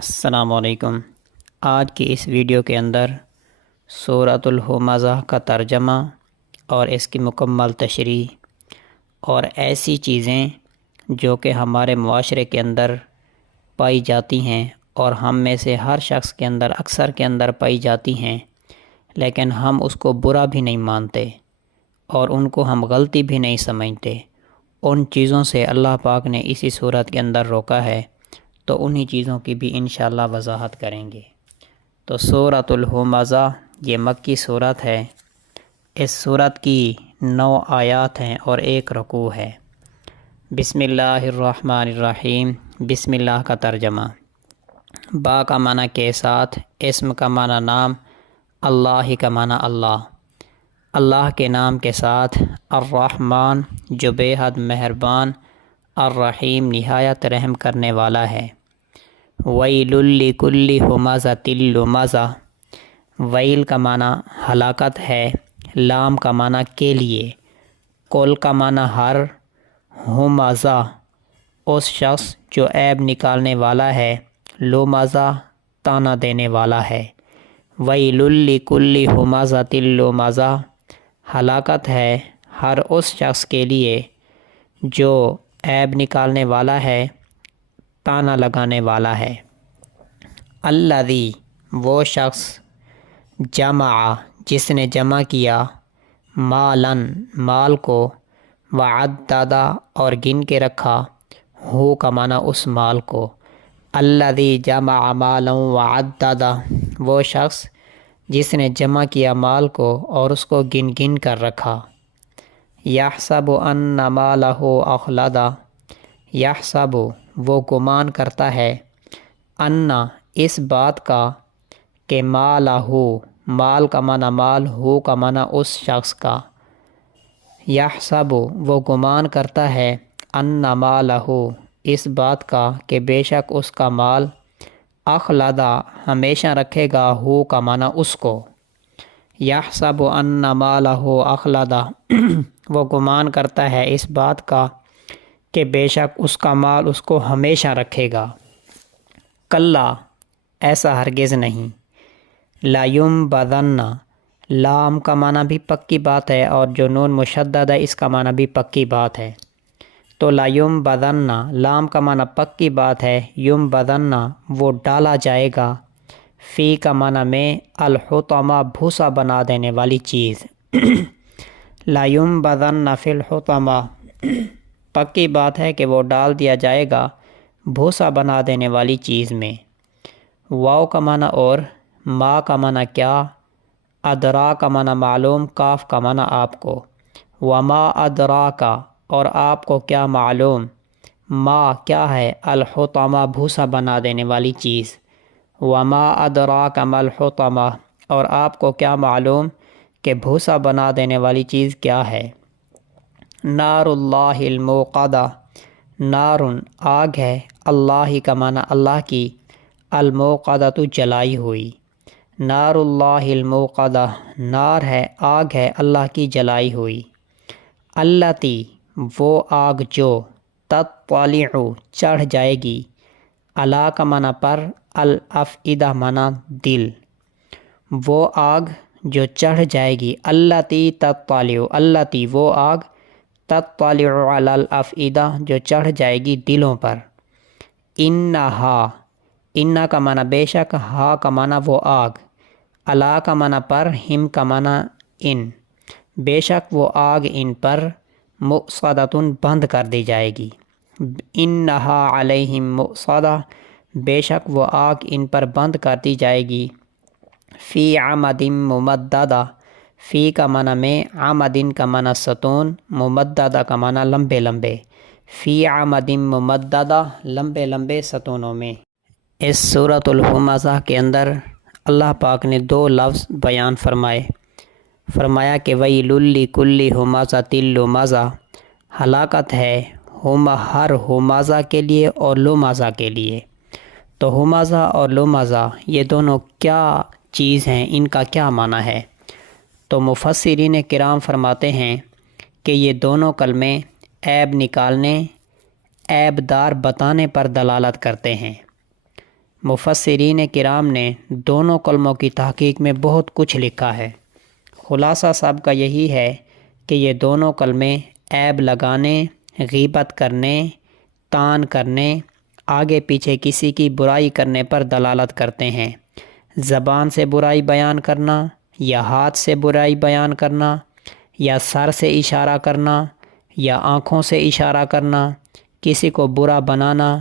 السلام علیکم۔ آج کی اس ویڈیو کے اندر سورۃ الہمزہ کا ترجمہ اور اس کی مکمل تشریح اور ایسی چیزیں جو کہ ہمارے معاشرے کے اندر پائی جاتی ہیں اور ہم میں سے ہر شخص کے اندر اکثر کے اندر پائی جاتی ہیں، لیکن ہم اس کو برا بھی نہیں مانتے اور ان کو ہم غلطی بھی نہیں سمجھتے، ان چیزوں سے اللہ پاک نے اسی صورت کے اندر روکا ہے، تو انہی چیزوں کی بھی انشاءاللہ وضاحت کریں گے۔ تو سورۃ الہمزہ یہ مکی صورت ہے۔ اس صورت کی 9 آیات ہیں اور 1 رکوع ہے۔ بسم اللہ الرحمن الرحیم۔ بسم اللہ کا ترجمہ۔ با کا معنی کے ساتھ، اسم کا معنی نام، اللہ کا معنی اللہ، اللہ کے نام کے ساتھ، الرحمن جو بے حد مہربان، الرحیم نہایت رحم کرنے والا ہے۔ ویل لکل ہمزۃ لمزہ، ویل کا معنی ہلاکت ہے، لام کا معنی کے لیے، کل کا معنی ہر، ہمزہ اس شخص جو عیب نکالنے والا ہے، لمزہ تانا دینے والا ہے۔ ویل لکل ہمزۃ لمزہ، ہلاکت ہے ہر اس شخص کے لیے جو عیب نکالنے والا ہے، تانا لگانے والا ہے۔ الذی وہ شخص، جمع جس نے جمع کیا، مالن مال کو، وعدد اور گن کے رکھا، ہو کا معنی اس مال کو۔ الذی جمع مالا وعدد وہ شخص جس نے جمع کیا مال کو اور اس کو گن گن کر رکھا۔ یحسب ان مالہ اخلد، یحسب وہ گمان کرتا ہے، ان اس بات کا کہ مالہ مال کا معنی مال، ہو کا معنی اس شخص کا، یحسب وہ گمان کرتا ہے، ان مالہ اس بات کا کہ بے شک اس کا مال، اخلدہ ہمیشہ رکھے گا، ہو کا معنی اس کو، یحسب ان مالہ اخلدہ وہ گمان کرتا ہے اس بات کا کہ بے شک اس کا مال اس کو ہمیشہ رکھے گا۔ کلا ایسا ہرگز نہیں، لینبذن لام کا معنی بھی پکی بات ہے اور جو نون مشدد ہے اس کا معنی بھی پکی بات ہے، تو لینبذن لام کا معنی پکی بات ہے، ینبذن وہ ڈالا جائے گا، فی کا معنی میں، الحطمہ بھوسا بنا دینے والی چیز، لینبذن فی الحطمہ پکی بات ہے کہ وہ ڈال دیا جائے گا بھوسا بنا دینے والی چیز میں۔ واو کا معنی اور، ما کا معنی کیا، ادرا کا معنی معلوم، کاف کا معنی آپ کو، وما ادراکا اور آپ کو کیا معلوم، ما کیا ہے، الحطمہ بھوسا بنا دینے والی چیز، وما ادراک ما الحطمہ اور آپ کو کیا معلوم کہ بھوسا بنا دینے والی چیز کیا ہے۔ نار اللہ الموقدہ، نار آگ ہے، اللہ کا معنی اللہ کی، الموقدہ جلائی ہوئی، نار اللہ الموقدہ نار ہے، آگ ہے اللہ کی جلائی ہوئی۔ التی وہ آگ جو، تطلع چڑھ جائے گی، علی کا معنی پر، الافئدہ معنی دل، وہ آگ جو چڑھ جائے گی، التی تطلع التی وہ آگ، تطلع علی الافئدہ جو چڑھ جائے گی دلوں پر۔ انہا انہا کا معنی بے شک، ہا کا معنی وہ آگ، علی کا معنی پر، ہم کا معنی ان، بے شک وہ آگ ان پر، مؤصدۃ بند کر دی جائے گی، انہا علیہم مؤصدہ بے شک وہ آگ ان پر بند کر دی جائے گی، فی عمد ممددہ فی کا معنی میں، عمدن کا معنی ستون، ممددہ کا معنی لمبے لمبے، فی عمد ممددہ لمبے لمبے ستونوں میں۔ اس سورۃ الہمزہ کے اندر اللہ پاک نے 2 لفظ بیان فرمایا کہ ویل لکل ہمزۃ لمزہ، ہلاکت ہے ہر ہمزہ کے لیے اور لمزہ کے لیے۔ تو ہمزہ اور لمزہ یہ دونوں کیا چیز ہیں، ان کا کیا معنی ہے؟ تو مفسرین کرام فرماتے ہیں کہ یہ دونوں کلمے عیب نکالنے، عیب دار بتانے پر دلالت کرتے ہیں۔ مفسرین کرام نے دونوں کلموں کی تحقیق میں بہت کچھ لکھا ہے۔ خلاصہ سب کا یہی ہے کہ یہ دونوں کلمے عیب لگانے، غیبت کرنے، طعن کرنے، آگے پیچھے کسی کی برائی کرنے پر دلالت کرتے ہیں۔ زبان سے برائی بیان کرنا، یا ہاتھ سے برائی بیان کرنا، یا سر سے اشارہ کرنا، یا آنکھوں سے اشارہ کرنا، کسی کو برا بنانا،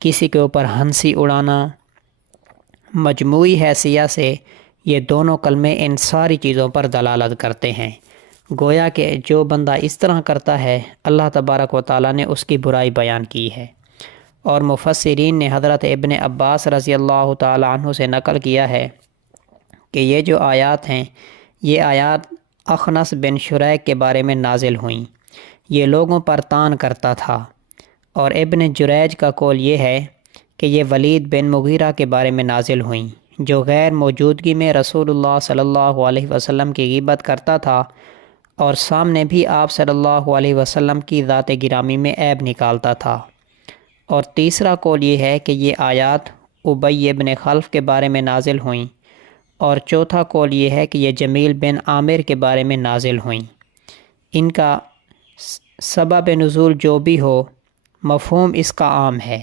کسی کے اوپر ہنسی اڑانا، مجموعی حیثیت سے یہ دونوں کلمے ان ساری چیزوں پر دلالت کرتے ہیں۔ گویا کہ جو بندہ اس طرح کرتا ہے اللہ تبارک و تعالیٰ نے اس کی برائی بیان کی ہے۔ اور مفسرین نے حضرت ابن عباس رضی اللہ تعالیٰ عنہ سے نقل کیا ہے کہ یہ جو آیات ہیں، یہ آیات اخنس بن شریک کے بارے میں نازل ہوئیں۔ یہ لوگوں پر طعن کرتا تھا۔ اور ابن جریج کا قول یہ ہے کہ یہ ولید بن مغیرہ کے بارے میں نازل ہوئیں، جو غیر موجودگی میں رسول اللہ صلی اللہ علیہ وسلم کی غیبت کرتا تھا اور سامنے بھی آپ صلی اللہ علیہ وسلم کی ذات گرامی میں عیب نکالتا تھا۔ اور تیسرا قول یہ ہے کہ یہ آیات ابی بن خلف کے بارے میں نازل ہوئیں۔ اور چوتھا قول یہ ہے کہ یہ جمیل بن عامر کے بارے میں نازل ہوئیں۔ ان کا سبب نزول جو بھی ہو، مفہوم اس کا عام ہے۔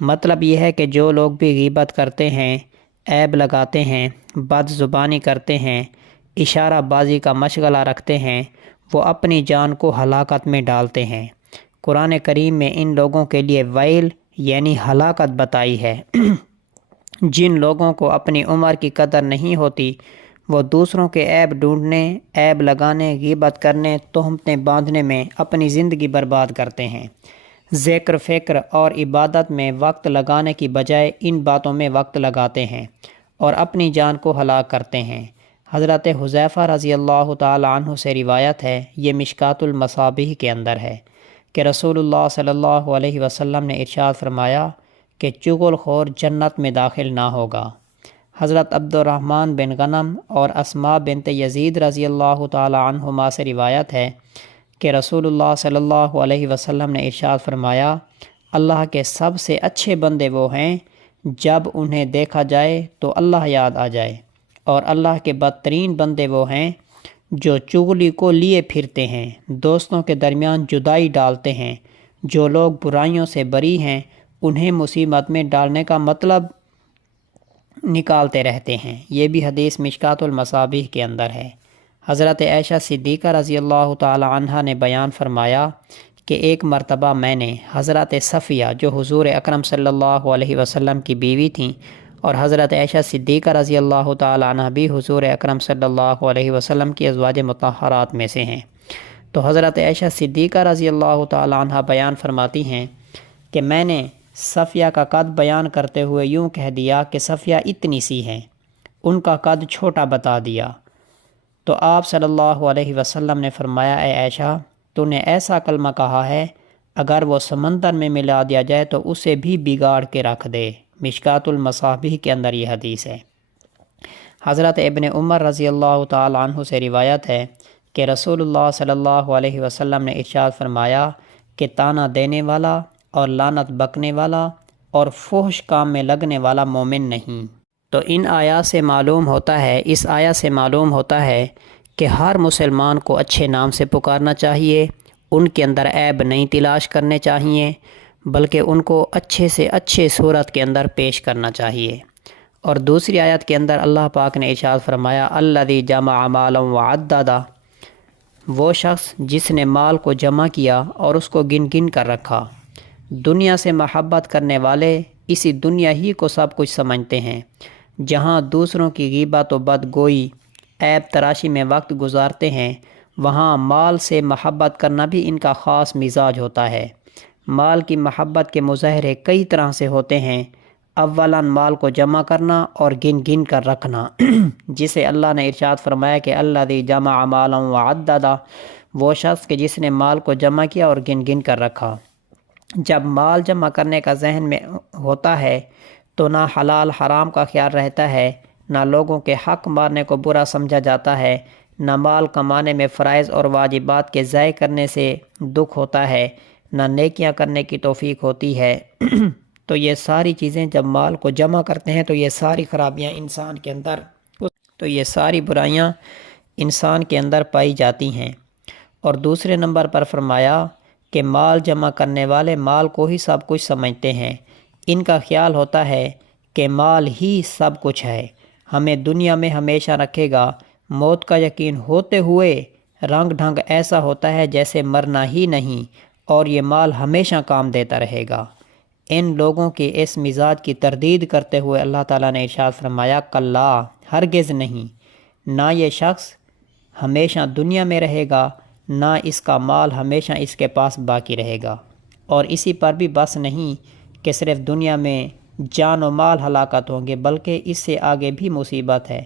مطلب یہ ہے کہ جو لوگ بھی غیبت کرتے ہیں، عیب لگاتے ہیں، بد زبانی کرتے ہیں، اشارہ بازی کا مشغلہ رکھتے ہیں، وہ اپنی جان کو ہلاکت میں ڈالتے ہیں۔ قرآن کریم میں ان لوگوں کے لیے ویل یعنی ہلاکت بتائی ہے۔ جن لوگوں کو اپنی عمر کی قدر نہیں ہوتی، وہ دوسروں کے عیب ڈھونڈنے، عیب لگانے، غیبت کرنے، تہمتیں باندھنے میں اپنی زندگی برباد کرتے ہیں۔ ذکر، فکر اور عبادت میں وقت لگانے کی بجائے ان باتوں میں وقت لگاتے ہیں اور اپنی جان کو ہلاک کرتے ہیں۔ حضرت حذیفہ رضی اللہ تعالی عنہ سے روایت ہے، یہ مشکات المصابیح کے اندر ہے، کہ رسول اللہ صلی اللہ علیہ وسلم نے ارشاد فرمایا کہ چغل خور جنت میں داخل نہ ہوگا۔ حضرت عبد الرحمن بن غنم اور اسماء بنت یزید رضی اللہ تعالی عنہما سے روایت ہے کہ رسول اللہ صلی اللہ علیہ وسلم نے ارشاد فرمایا، اللہ کے سب سے اچھے بندے وہ ہیں جب انہیں دیکھا جائے تو اللہ یاد آ جائے، اور اللہ کے بدترین بندے وہ ہیں جو چغلی کو لیے پھرتے ہیں، دوستوں کے درمیان جدائی ڈالتے ہیں، جو لوگ برائیوں سے بری ہیں انہیں مصیبت میں ڈالنے کا مطلب نکالتے رہتے ہیں۔ یہ بھی حدیث مشکات المصابیح کے اندر ہے۔ حضرت عائشہ صدیقہ رضی اللہ تعالی عنہا نے بیان فرمایا کہ ایک مرتبہ میں نے حضرت صفیہ جو حضور اکرم صلی اللہ علیہ وسلم کی بیوی تھیں، اور حضرت عائشہ صدیقہ رضی اللہ تعالی عنہ بھی حضور اکرم صلی اللہ علیہ وسلم کی ازواج مطہرات میں سے ہیں، تو حضرت عائشہ صدیقہ رضی اللہ تعالی عنہ بیان فرماتی ہیں کہ میں نے صفیہ کا قد بیان کرتے ہوئے یوں کہہ دیا کہ صفیہ اتنی سی ہیں، ان کا قد چھوٹا بتا دیا، تو آپ صلی اللہ علیہ وسلم نے فرمایا، اے عائشہ تو نے ایسا کلمہ کہا ہے، اگر وہ سمندر میں ملا دیا جائے تو اسے بھی بگاڑ کے رکھ دے۔ مشکات المصابیح کے اندر یہ حدیث ہے۔ حضرت ابن عمر رضی اللہ تعالی عنہ سے روایت ہے کہ رسول اللہ صلی اللہ علیہ وسلم نے ارشاد فرمایا کہ طعنہ دینے والا اور لعنت بکنے والا اور فحش کام میں لگنے والا مومن نہیں۔ تو ان آیات سے معلوم ہوتا ہے، اس آیات سے معلوم ہوتا ہے کہ ہر مسلمان کو اچھے نام سے پکارنا چاہیے، ان کے اندر عیب نہیں تلاش کرنے چاہیے، بلکہ ان کو اچھے سے اچھے صورت کے اندر پیش کرنا چاہیے۔ اور دوسری آیت کے اندر اللہ پاک نے ارشاد فرمایا، الذی جمع مالا وعددہ، وہ شخص جس نے مال کو جمع کیا اور اس کو گن گن کر رکھا۔ دنیا سے محبت کرنے والے اسی دنیا ہی کو سب کچھ سمجھتے ہیں، جہاں دوسروں کی غیبت و بدگوئی، عیب تراشی میں وقت گزارتے ہیں، وہاں مال سے محبت کرنا بھی ان کا خاص مزاج ہوتا ہے۔ مال کی محبت کے مظاہرے کئی طرح سے ہوتے ہیں۔ اولاً مال کو جمع کرنا اور گن گن کر رکھنا، جسے اللہ نے ارشاد فرمایا کہ الذی جمع مالا وعددہ، وہ شخص کہ جس نے مال کو جمع کیا اور گن گن کر رکھا۔ جب مال جمع کرنے کا ذہن میں ہوتا ہے تو نہ حلال حرام کا خیال رہتا ہے، نہ لوگوں کے حق مارنے کو برا سمجھا جاتا ہے، نہ مال کمانے میں فرائض اور واجبات کے ضائع کرنے سے دکھ ہوتا ہے، نہ نیکیاں کرنے کی توفیق ہوتی ہے۔ تو یہ ساری چیزیں جب مال کو جمع کرتے ہیں تو یہ ساری خرابیاں انسان کے اندر، تو یہ ساری برائیاں انسان کے اندر پائی جاتی ہیں۔ اور دوسرے نمبر پر فرمایا کہ مال جمع کرنے والے مال کو ہی سب کچھ سمجھتے ہیں، ان کا خیال ہوتا ہے کہ مال ہی سب کچھ ہے، ہمیں دنیا میں ہمیشہ رکھے گا۔ موت کا یقین ہوتے ہوئے رنگ ڈھنگ ایسا ہوتا ہے جیسے مرنا ہی نہیں، اور یہ مال ہمیشہ کام دیتا رہے گا۔ ان لوگوں کے اس مزاج کی تردید کرتے ہوئے اللہ تعالیٰ نے ارشاد فرمایا، کلا، ہرگز نہیں، نہ یہ شخص ہمیشہ دنیا میں رہے گا، نہ اس کا مال ہمیشہ اس کے پاس باقی رہے گا۔ اور اسی پر بھی بس نہیں کہ صرف دنیا میں جان و مال ہلاکت ہوں گے، بلکہ اس سے آگے بھی مصیبت ہے،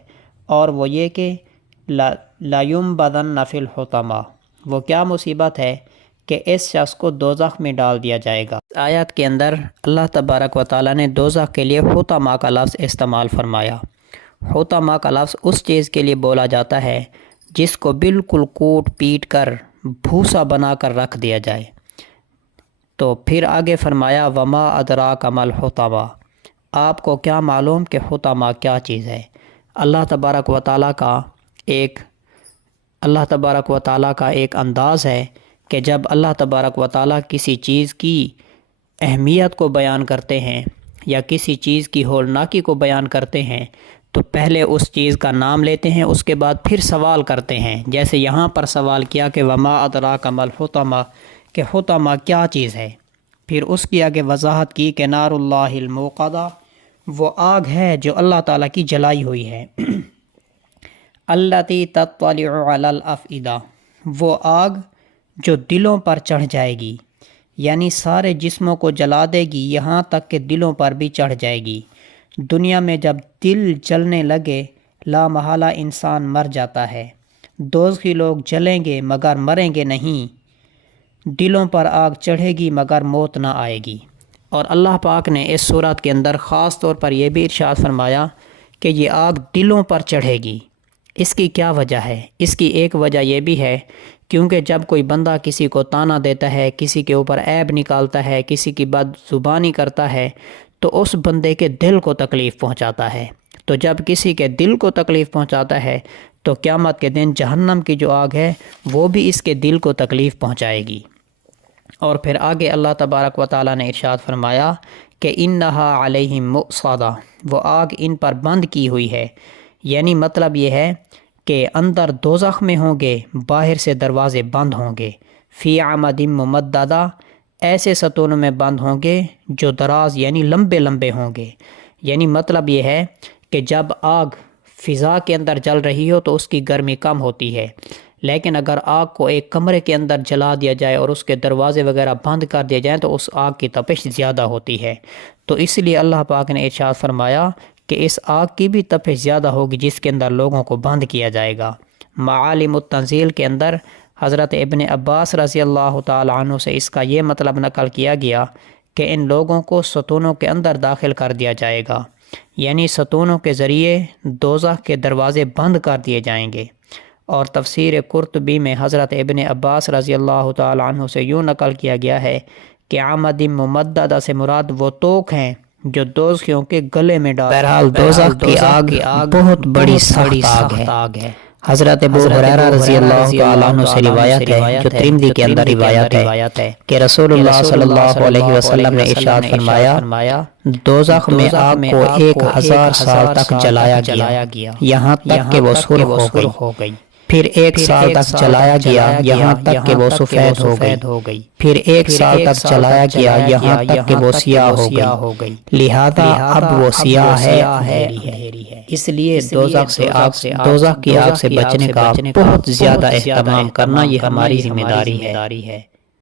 اور وہ یہ کہ لا ينبذن فی الحطمہ، وہ کیا مصیبت ہے کہ اس شخص کو دوزخ میں ڈال دیا جائے گا۔ آیت کے اندر اللہ تبارک و تعالیٰ نے دوزخ کے لیے حطمہ کا لفظ استعمال فرمایا۔ حطمہ کا لفظ اس چیز کے لیے بولا جاتا ہے جس کو بالکل کوٹ پیٹ کر بھوسا بنا کر رکھ دیا جائے۔ تو پھر آگے فرمایا، وما ادراک ما الحطمہ، آپ کو کیا معلوم کہ حطمہ کیا چیز ہے۔ اللہ تبارک و تعالیٰ کا ایک انداز ہے کہ جب اللہ تبارک و تعالیٰ کسی چیز کی اہمیت کو بیان کرتے ہیں یا کسی چیز کی ہولناکی کو بیان کرتے ہیں تو پہلے اس چیز کا نام لیتے ہیں، اس کے بعد پھر سوال کرتے ہیں۔ جیسے یہاں پر سوال کیا کہ وما ادراک ما الحطمہ، کہ حطمہ کیا چیز ہے، پھر اس کی آگے وضاحت کی کہ نار اللہ الموقدہ، وہ آگ ہے جو اللہ تعالیٰ کی جلائی ہوئی ہے، التی تطلع علی الافئدہ، وہ آگ جو دلوں پر چڑھ جائے گی، یعنی سارے جسموں کو جلا دے گی، یہاں تک کہ دلوں پر بھی چڑھ جائے گی۔ دنیا میں جب دل جلنے لگے لا محالہ انسان مر جاتا ہے، دوزخی لوگ جلیں گے مگر مریں گے نہیں، دلوں پر آگ چڑھے گی مگر موت نہ آئے گی۔ اور اللہ پاک نے اس سورت کے اندر خاص طور پر یہ بھی ارشاد فرمایا کہ یہ آگ دلوں پر چڑھے گی۔ اس کی کیا وجہ ہے؟ اس کی ایک وجہ یہ بھی ہے کیونکہ جب کوئی بندہ کسی کو طعنہ دیتا ہے، کسی کے اوپر عیب نکالتا ہے، کسی کی بد زبانی کرتا ہے، تو اس بندے کے دل کو تکلیف پہنچاتا ہے۔ تو جب کسی کے دل کو تکلیف پہنچاتا ہے تو قیامت کے دن جہنم کی جو آگ ہے وہ بھی اس کے دل کو تکلیف پہنچائے گی۔ اور پھر آگے اللہ تبارک و تعالیٰ نے ارشاد فرمایا کہ انہا علیہم مؤصدہ، وہ آگ ان پر بند کی ہوئی ہے، یعنی مطلب یہ ہے کہ اندر دوزخ میں ہوں گے، باہر سے دروازے بند ہوں گے، فی عمد ممددہ، ایسے ستونوں میں بند ہوں گے جو دراز یعنی لمبے لمبے ہوں گے۔ یعنی مطلب یہ ہے کہ جب آگ فضا کے اندر جل رہی ہو تو اس کی گرمی کم ہوتی ہے، لیکن اگر آگ کو ایک کمرے کے اندر جلا دیا جائے اور اس کے دروازے وغیرہ بند کر دیے جائیں تو اس آگ کی تپش زیادہ ہوتی ہے۔ تو اس لیے اللہ پاک نے ارشاد فرمایا کہ اس آگ کی بھی تپش زیادہ ہوگی جس کے اندر لوگوں کو بند کیا جائے گا۔ معالم التنزیل کے اندر حضرت ابن عباس رضی اللہ تعالی عنہ سے اس کا یہ مطلب نقل کیا گیا کہ ان لوگوں کو ستونوں کے اندر داخل کر دیا جائے گا، یعنی ستونوں کے ذریعے دوزخ کے دروازے بند کر دیے جائیں گے۔ اور تفسیر قرطبی میں حضرت ابن عباس رضی اللہ تعالی عنہ سے یوں نقل کیا گیا ہے کہ عمد ممددہ سے مراد وہ توق ہیں جو دوزخیوں کے گلے میں ڈال۔ بہرحال دوزخ کی آگ بہت بڑی سخت آگ ہے۔ حضرت ابو ہریرہ رضی اللہ تعالیٰ عنہ سے روایت ہے جو ترمذی کے اندر روایت ہے کہ رسول اللہ صلی اللہ علیہ وسلم نے ارشاد فرمایا، دوزخ میں آگ کو 1000 سال تک جلایا گیا یہاں تک کہ وہ سرخ ہو گئی، پھر 1 سال تک جلایا گیا یہاں تک کہ وہ سفید ہو گئی، پھر 1 سال تک جلایا گیا یہاں تک کہ وہ سیاہ ہو گئی، لہذا اب وہ سیاہ ہے۔ اس لیے دوزخ کی آگ سے بچنے کا بہت زیادہ اہتمام کرنا یہ ہماری ذمہ داری ہے۔